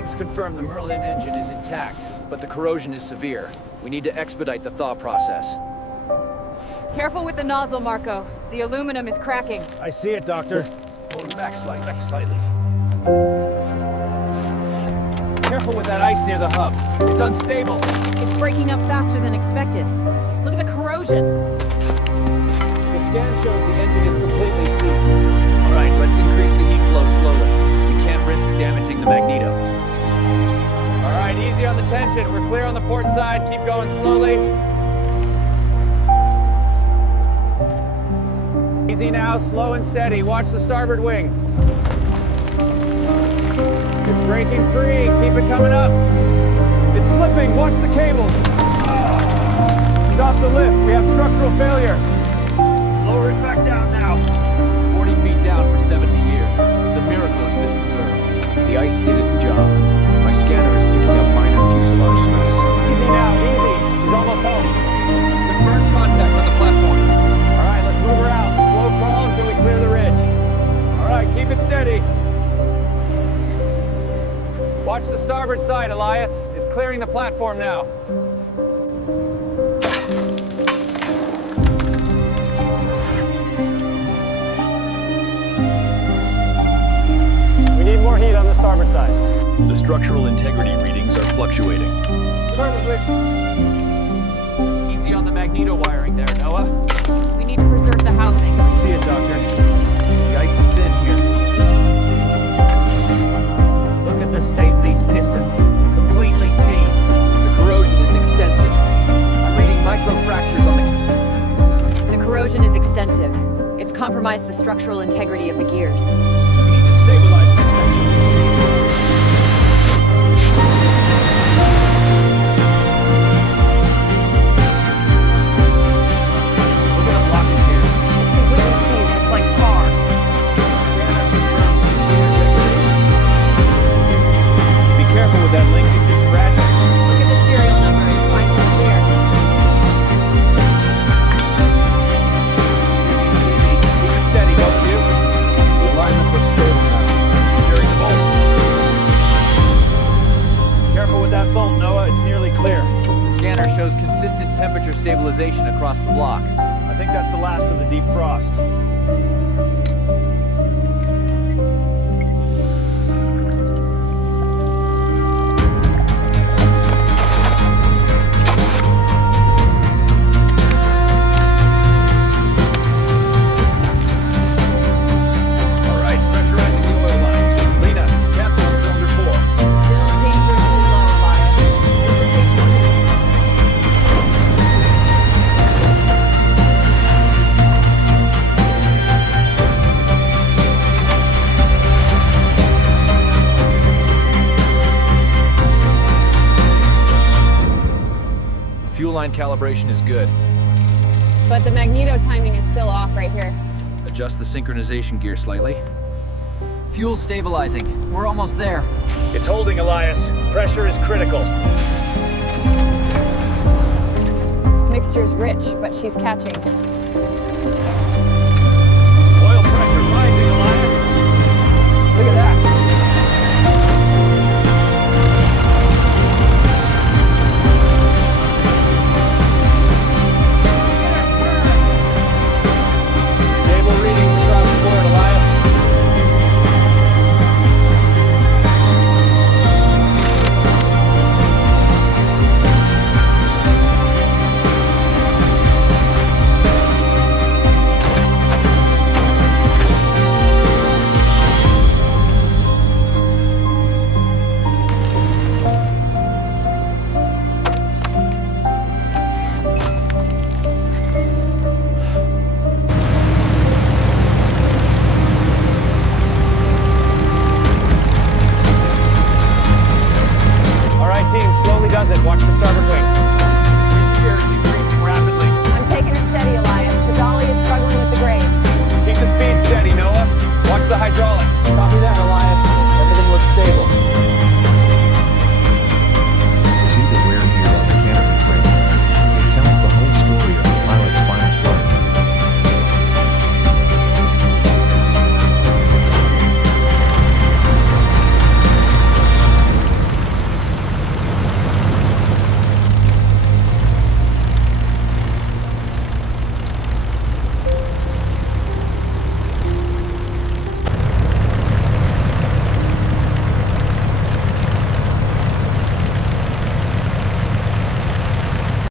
Readings confirm the Merlin engine is intact, but the corrosion is severe. We need to expedite the thaw process. Careful with the nozzle, Marco. The aluminum is cracking. I see it, Doctor. Hold it back slightly. Careful with that ice near the hub. It's unstable. It's breaking up faster than expected. Look at the corrosion. The scan shows the engine is completely seized. All right, let's increase the heat flow slowly. We can't risk damaging the magneto. All right, easy on the tension. We're clear on the port side. Keep going slowly. Easy now, slow and steady. Watch the starboard wing. It's breaking free. Keep it coming up. It's slipping. Watch the cables. Stop the lift. We have structural failure. Lower it back down now. 40 feet down for 70 years. It's a miracle if this preserved. The ice did its job. My scanner is picking up minor fuselage stress. Easy now, easy. She's almost home. Confirm contact on the platform. All right, let's move her out. Slow crawl until we clear the ridge. All right, keep it steady. Watch the starboard side, Elias. It's clearing the platform now. We need more heat on the starboard side. The structural integrity readings are fluctuating. Easy on the magneto wiring there, Noah. We need to preserve the housing. I see it, Doctor. The ice is thin here. Look at the state of these pistons. Completely seized. The corrosion is extensive. I'm reading microfractures on The corrosion is extensive. It's compromised the structural integrity of the gears. We need to stabilize this section. Look at the blockage here. It's completely seized. It's like tar. Scanner confirms severe degradation. Be careful with that linkage. It's fragile. Look at the serial number. It's finally clear. Keep it steady, both of you. The alignment looks stable now. Securing bolts. Careful with that bolt, Noah. It's nearly clear. The scanner shows consistent temperature stabilization across the block. I think that's the last of the deep frost. All right, pressurizing the oil lines. Lena, caps on cylinder 4. Still dangerously low, Elias. Lubrication Fuel line calibration is good. But the magneto timing is still off right here. Adjust the synchronization gear slightly. Fuel stabilizing. We're almost there. It's holding, Elias. Pressure is critical. Mixture's rich, but she's catching.